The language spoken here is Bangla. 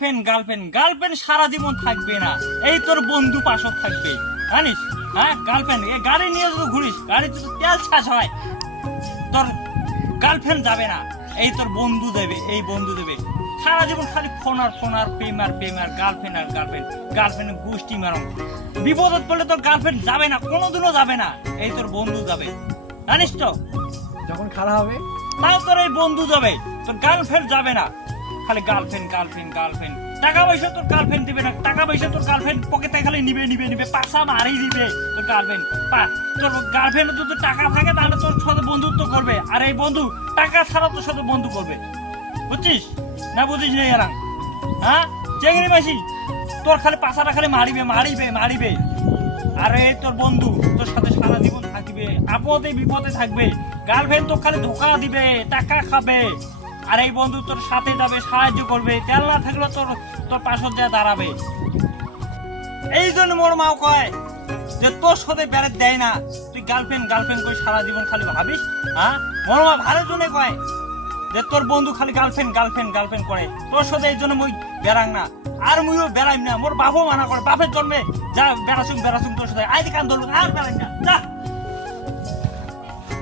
গার্লফ্রেন্ড গার্লফ্রেন্ড সারা জীবন থাকবে না, এই তোর বন্ধু পাশে থাকবে, জানিস? হ্যাঁ, গার্লফ্রেন্ড এই গাড়ি নিয়ে যদি ঘুরিস, গাড়িতে তো তেল শেষ হয়, তোর গার্লফ্রেন্ড যাবে না, এই তোর বন্ধু দেবে, এই বন্ধু দেবে। সারা জীবন খালি ফোন আর প্রেম আর গার্লফ্রেন্ড আর গার্লফ্রেন্ড গোষ্ঠী মারো। বিপদত পড়লে তোর গার্লফ্রেন্ড যাবে না, কোনোদিনও যাবে না, এই তোর বন্ধু যাবে, জানিস তো? যখন খারাপ হবে তাও তোর এই বন্ধু যাবে, তোর গার্লফ্রেন্ড যাবে না। খালি গার্লফ্রেন্ড টাকা পয়সা তোর গার্লফ্রেন্ড দিবে না, টাকা পয়সা তোর গার্লফ্রেন্ড পকেটে খালি নিবে পাশা মারি দিবে তোর গার্লফ্রেন্ড। তোর গার্লফ্রেন্ড যদি টাকা থাকে তাহলে তোর সাথে বন্ধুত্ব করবে, আর এই বন্ধু টাকা ছাড়া তোর সাথে বন্ধু করবে, বুঝছিস না? বুঝিস না এরা? হ্যাঁ, চেংড়ি মাসি তোর খালি পাশাটা খালি মারিবে, আর এই তোর বন্ধু তোর সাথে সারা জীবন থাকবে, আপদে বিপদে থাকবে। গার্লফ্রেন্ড তো খালি ধোকা দিবে, টাকা খাবে, আর এই বন্ধু তোর সাথে যাবে, সাহায্য করবে, তেল না থাকলে তোর পাশে যা দাঁড়াবে। এই জন্য মোর মাও কয় যে তোর সাথে বেড়ে দেয় না, তুই গার্লফ্রেন্ড করে সারা জীবন খালি ভাবিস। হ্যাঁ, মোর মা ভালোর জন্য কয় যে তোর বন্ধু খালি গার্লফ্রেন্ড করে, তোর সাথে এই জন্য মুই বেড়াং না, আর মুইও বেড়াইম না। মোর বাপও মানা করে, বাপের জন্মে যা বেড়াছুম তোর সাথে, আইদি কান ধরবো, আর বেড়াইম না, যা।